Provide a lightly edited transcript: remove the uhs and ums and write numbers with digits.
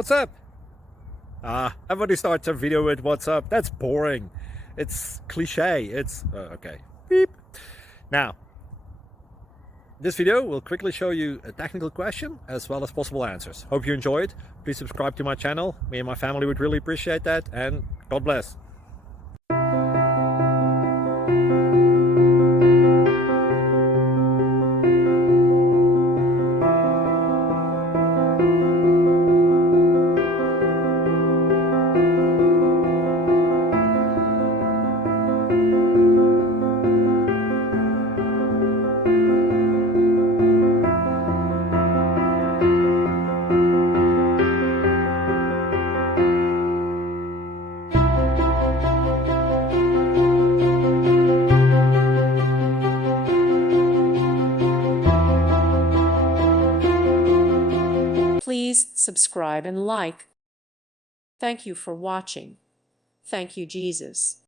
What's up? Everybody starts a video with what's up. That's boring. It's cliche. It's okay. Beep. Now, this video will quickly show you a technical question as well as possible answers. Hope you enjoy it. Please subscribe to my channel. Me and my family would really appreciate that, and God bless. Please subscribe and like. Thank you for watching. Thank you, Jesus.